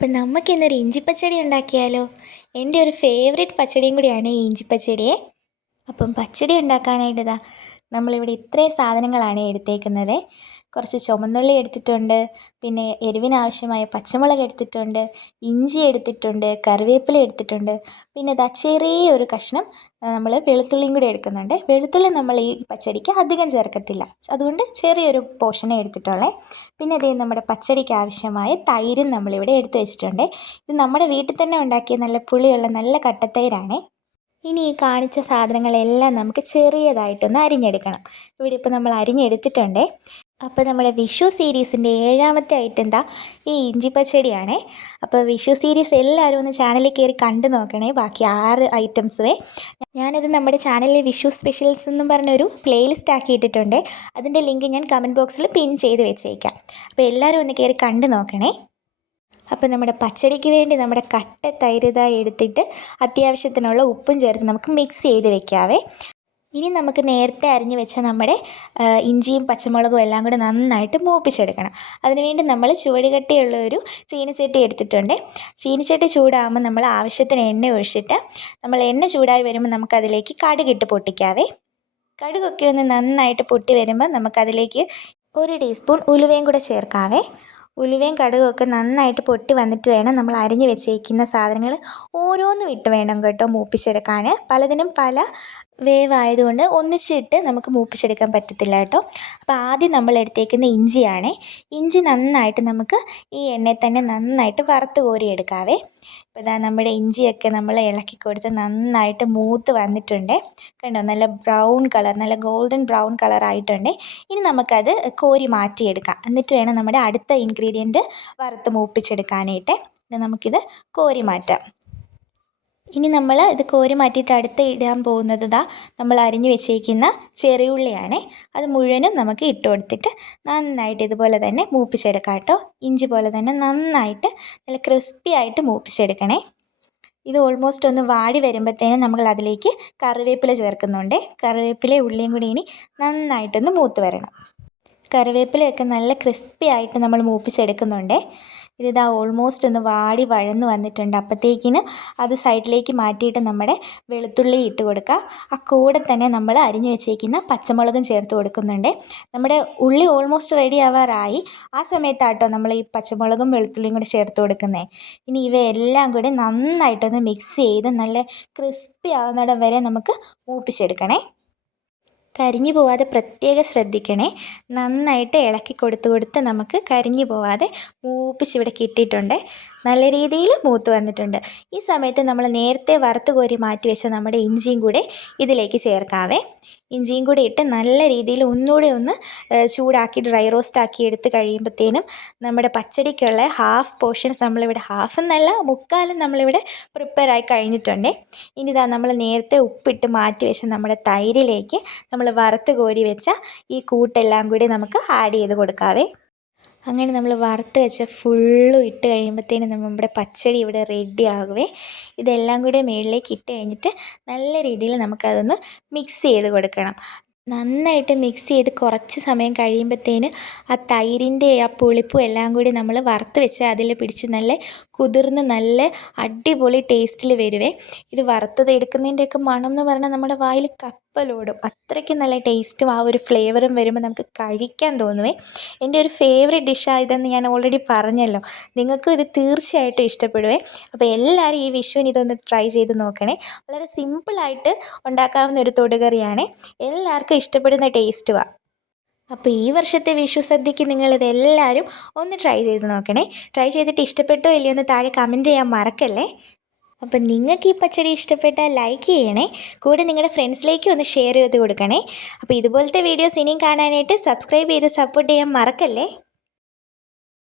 അപ്പം നമുക്കിന്നൊരു ഇഞ്ചിപ്പച്ചടി ഉണ്ടാക്കിയാലോ? എൻ്റെ ഒരു ഫേവറേറ്റ് പച്ചടിയും കൂടിയാണ് ഈ ഇഞ്ചിപ്പച്ചടിയെ. അപ്പം പച്ചടി ഉണ്ടാക്കാനായിട്ട് നമ്മളിവിടെ ഇത്രയും സാധനങ്ങളാണ് എടുത്തേക്കുന്നത്. കുറച്ച് ചുമന്നുള്ളി എടുത്തിട്ടുണ്ട്, പിന്നെ എരിവിനാവശ്യമായ പച്ചമുളക് എടുത്തിട്ടുണ്ട്, ഇഞ്ചി എടുത്തിട്ടുണ്ട്, കറിവേപ്പില എടുത്തിട്ടുണ്ട്, പിന്നെ ചെറിയൊരു കഷ്ണം നമ്മൾ വെളുത്തുള്ളിയും കൂടി എടുക്കുന്നുണ്ട്. വെളുത്തുള്ളി നമ്മൾ ഈ പച്ചടിക്ക് അധികം ചേർക്കത്തില്ല, അതുകൊണ്ട് ചെറിയൊരു പോർഷനെ എടുത്തിട്ടുള്ളേ. പിന്നെ നമ്മുടെ പച്ചടിക്ക് ആവശ്യമായ തൈരും നമ്മളിവിടെ എടുത്തു വെച്ചിട്ടുണ്ട്. ഇത് നമ്മുടെ വീട്ടിൽ തന്നെ ഉണ്ടാക്കിയ നല്ല പുളിയുള്ള നല്ല കട്ടത്തൈരാണ്. ഇനി ഈ കാണിച്ച സാധനങ്ങളെല്ലാം നമുക്ക് ചെറിയതായിട്ടൊന്ന് അരിഞ്ഞെടുക്കണം. ഇവിടെ ഇപ്പോൾ നമ്മൾ അരിഞ്ഞെടുത്തിട്ടുണ്ട്. അപ്പോൾ നമ്മുടെ വിഷു സീരീസിൻ്റെ 7ാമത്തെ ഐറ്റം ഈ ഇഞ്ചിപ്പച്ചടിയാണ്. അപ്പോൾ വിഷു സീരീസ് എല്ലാവരും ഒന്ന് ചാനലിൽ കയറി കണ്ടു നോക്കണേ. ബാക്കി 6 ഐറ്റംസുവേ ഞാനിത് നമ്മുടെ ചാനലിൽ വിഷു സ്പെഷ്യൽസ് എന്നും പറഞ്ഞൊരു പ്ലേലിസ്റ്റ് ആക്കി ഇട്ടിട്ടുണ്ട്. അതിൻ്റെ ലിങ്ക് ഞാൻ കമൻറ്റ് ബോക്സിൽ പിൻ ചെയ്ത് വെച്ചേക്കാം. അപ്പോൾ എല്ലാവരും ഒന്ന് കയറി കണ്ടു നോക്കണേ. അപ്പോൾ നമ്മുടെ പച്ചടിക്ക് വേണ്ടി നമ്മുടെ കട്ട തൈര് എടുത്തിട്ട് അത്യാവശ്യത്തിനുള്ള ഉപ്പും ചേർത്ത് നമുക്ക് മിക്സ് ചെയ്ത് വെക്കാവേ. ഇനി നമുക്ക് നേരത്തെ അരിഞ്ഞ് വെച്ച നമ്മുടെ ഇഞ്ചിയും പച്ചമുളകും എല്ലാം കൂടെ നന്നായിട്ട് മൂപ്പിച്ചെടുക്കണം. അതിനുവേണ്ടി നമ്മൾ ചുവടുകട്ടിയുള്ള ഒരു ചീനിച്ചട്ടി എടുത്തിട്ടുണ്ട്. ചീനിച്ചട്ടി ചൂടാകുമ്പോൾ നമ്മൾ ആവശ്യത്തിന് എണ്ണ ഒഴിച്ചിട്ട് നമ്മൾ എണ്ണ ചൂടായി വരുമ്പോൾ നമുക്കതിലേക്ക് കടുകിട്ട് പൊട്ടിക്കാവേ. കടുകൊക്കെ ഒന്ന് നന്നായിട്ട് പൊട്ടി വരുമ്പോൾ നമുക്കതിലേക്ക് 1 ടീസ്പൂൺ ഉലുവയും കൂടെ ചേർക്കാവേ. ഉലുവയും കടുകൊക്കെ നന്നായിട്ട് പൊട്ടി വന്നിട്ട് വേണം നമ്മൾ അരിഞ്ഞ് വെച്ചേക്കുന്ന സാധനങ്ങൾ ഓരോന്നും ഇട്ട് വേണം കേട്ടോ മൂപ്പിച്ചെടുക്കാൻ. പലതിനും പല വേവായതുകൊണ്ട് ഒന്നിച്ചിട്ട് നമുക്ക് മൂപ്പിച്ചെടുക്കാൻ പറ്റത്തില്ല കേട്ടോ. അപ്പോൾ ആദ്യം നമ്മൾ എടുത്തേക്കുന്ന ഇഞ്ചിയാണ്. ഇഞ്ചി നന്നായിട്ട് നമുക്ക് ഈ എണ്ണയിൽ തന്നെ നന്നായിട്ട് വറുത്ത് കോരിയെടുക്കാവേ. ഇപ്പോൾ നമ്മുടെ ഇഞ്ചിയൊക്കെ നമ്മൾ ഇളക്കി കൊടുത്ത് നന്നായിട്ട് മൂത്ത് വന്നിട്ടുണ്ട് കണ്ടോ. നല്ല ബ്രൗൺ കളർ, നല്ല ഗോൾഡൻ ബ്രൗൺ കളർ ആയിട്ടുണ്ട്. ഇനി നമുക്കത് കോരി മാറ്റിയെടുക്കാം. എന്നിട്ട് വേണം നമ്മുടെ അടുത്ത ഇൻഗ്രീഡിയൻറ്റ് വറുത്ത് മൂപ്പിച്ചെടുക്കാനായിട്ട്. നമുക്കിത് കോരി മാറ്റാം. ഇനി നമ്മൾ ഇത് കോരി മാറ്റിയിട്ട് അടുത്ത് ഇടാൻ പോകുന്നത് നമ്മൾ അരിഞ്ഞ് വെച്ചേക്കുന്ന ചെറിയുള്ളിയാണ്. അത് മുഴുവനും നമുക്ക് ഇട്ട് കൊടുത്തിട്ട് നന്നായിട്ട് ഇതുപോലെ തന്നെ മൂപ്പിച്ചെടുക്കാം കേട്ടോ. ഇഞ്ചി പോലെ തന്നെ നന്നായിട്ട് നല്ല ക്രിസ്പി ആയിട്ട് മൂപ്പിച്ചെടുക്കണേ. ഇത് ഓൾമോസ്റ്റ് ഒന്ന് വാടി വരുമ്പോഴത്തേനും നമ്മൾ അതിലേക്ക് കറിവേപ്പില ചേർക്കുന്നുണ്ട്. കറിവേപ്പില ഉള്ളിയും കൂടി ഇനി നന്നായിട്ടൊന്ന് മൂത്ത് വരണം. കറിവേപ്പിലയൊക്കെ നല്ല ക്രിസ്പി ആയിട്ട് നമ്മൾ മൂപ്പിച്ചെടുക്കുന്നുണ്ട്. ഇത് ഓൾമോസ്റ്റ് ഒന്ന് വാടി വഴന്ന് വന്നിട്ടുണ്ട്. അപ്പോഴത്തേക്കിന് അത് സൈഡിലേക്ക് മാറ്റിയിട്ട് നമ്മുടെ വെളുത്തുള്ളി ഇട്ട് കൊടുക്കുക. ആ കൂടെ തന്നെ നമ്മൾ അരിഞ്ഞു വെച്ചേക്കുന്ന പച്ചമുളകും ചേർത്ത് കൊടുക്കുന്നുണ്ട്. നമ്മുടെ ഉള്ളി ഓൾമോസ്റ്റ് റെഡി ആവാറായി. ആ സമയത്താട്ടോ നമ്മൾ ഈ പച്ചമുളകും വെളുത്തുള്ളിയും കൂടി ചേർത്ത് കൊടുക്കുന്നത്. ഇനി ഇവയെല്ലാം കൂടി നന്നായിട്ടൊന്ന് മിക്സ് ചെയ്ത് നല്ല ക്രിസ്പി ആവുന്നിടം വരെ നമുക്ക് മൂപ്പിച്ചെടുക്കണേ. കരിഞ്ഞു പോവാതെ പ്രത്യേകം ശ്രദ്ധിക്കണേ. നന്നായിട്ട് ഇളക്കി കൊടുത്ത് നമുക്ക് കരിഞ്ഞു പോവാതെ മൂപ്പിച്ചിവിടെ കിട്ടിയിട്ടുണ്ട്. നല്ല രീതിയിൽ മൂത്ത് വന്നിട്ടുണ്ട്. ഈ സമയത്ത് നമ്മൾ നേരത്തെ വറുത്ത് കോരി മാറ്റി വെച്ച നമ്മുടെ ഇഞ്ചിയും കൂടെ ഇതിലേക്ക് ചേർക്കാവേ. ഇഞ്ചിയും കൂടി ഇട്ട് നല്ല രീതിയിൽ ഒന്നുകൂടെ ഒന്ന് ചൂടാക്കി ഡ്രൈ റോസ്റ്റ് ആക്കി എടുത്ത് കഴിയുമ്പോഴത്തേനും നമ്മുടെ പച്ചടിക്കുള്ള ഹാഫ് പോർഷൻസ് നമ്മളിവിടെ, ഹാഫ് എന്നല്ല മുക്കാലും നമ്മളിവിടെ പ്രിപ്പയർ ആയി കഴിഞ്ഞിട്ടുണ്ട്. ഇനി നമ്മൾ നേരത്തെ ഉപ്പിട്ട് മാറ്റി വെച്ച നമ്മുടെ തൈരിലേക്ക് നമ്മൾ വറുത്ത് കോരി വെച്ച ഈ കൂട്ടെല്ലാം കൂടി നമുക്ക് ആഡ് ചെയ്ത് കൊടുക്കാവേ. അങ്ങനെ നമ്മൾ വറുത്ത് വെച്ച ഫുള്ളും ഇട്ട് കഴിയുമ്പോഴത്തേനും നമ്മുടെ പച്ചടി ഇവിടെ റെഡി ആകുവേ. ഇതെല്ലാം കൂടെ മുകളിലേക്ക് ഇട്ട് കഴിഞ്ഞിട്ട് നല്ല രീതിയിൽ നമുക്കതൊന്ന് മിക്സ് ചെയ്ത് കൊടുക്കണം. നന്നായിട്ട് മിക്സ് ചെയ്ത് കുറച്ച് സമയം കഴിയുമ്പോഴത്തേന് ആ തൈരിൻ്റെ ആ പുളിപ്പും എല്ലാം കൂടി നമ്മൾ വറുത്ത് വെച്ച് അതിൽ പിടിച്ച് നല്ല കുതിർന്ന് നല്ല അടിപൊളി ടേസ്റ്റിൽ വരുവേ. ഇത് വറുത്തത് എടുക്കുന്നതിൻ്റെയൊക്കെ മണം എന്ന് പറഞ്ഞാൽ നമ്മുടെ വായിൽ കപ്പലോടും. അത്രയ്ക്ക് നല്ല ടേസ്റ്റും ആ ഒരു ഫ്ലേവറും വരുമ്പോൾ നമുക്ക് കഴിക്കാൻ തോന്നുവേ. എൻ്റെ ഒരു ഫേവറേറ്റ് ഡിഷാണ് ഇതെന്ന് ഞാൻ ഓൾറെഡി പറഞ്ഞല്ലോ. നിങ്ങൾക്കും ഇത് തീർച്ചയായിട്ടും ഇഷ്ടപ്പെടുവേ. അപ്പോൾ എല്ലാവരും ഈ വിഷുവിന് ഇതൊന്ന് ട്രൈ ചെയ്ത് നോക്കണേ. വളരെ സിമ്പിളായിട്ട് ഉണ്ടാക്കാവുന്ന ഒരു തൊടുകറിയാണ്. എല്ലാവർക്കും ഇഷ്ടപ്പെടുന്ന ടേസ്റ്റുമാണ്. അപ്പോൾ ഈ വർഷത്തെ വിഷു സദ്യക്ക് നിങ്ങളിതെല്ലാവരും ഒന്ന് ട്രൈ ചെയ്ത് നോക്കണേ. ട്രൈ ചെയ്തിട്ട് ഇഷ്ടപ്പെട്ടോ ഇല്ലയോ എന്ന് താഴെ കമൻറ്റ് ചെയ്യാൻ മറക്കല്ലേ. അപ്പം നിങ്ങൾക്ക് ഈ പച്ചടി ഇഷ്ടപ്പെട്ടാൽ ലൈക്ക് ചെയ്യണേ. കൂടെ നിങ്ങളുടെ ഫ്രണ്ട്സിലേക്ക് ഒന്ന് ഷെയർ ചെയ്ത് കൊടുക്കണേ. അപ്പോൾ ഇതുപോലത്തെ വീഡിയോസ് ഇനിയും കാണാനായിട്ട് സബ്സ്ക്രൈബ് ചെയ്ത് സപ്പോർട്ട് ചെയ്യാൻ മറക്കല്ലേ.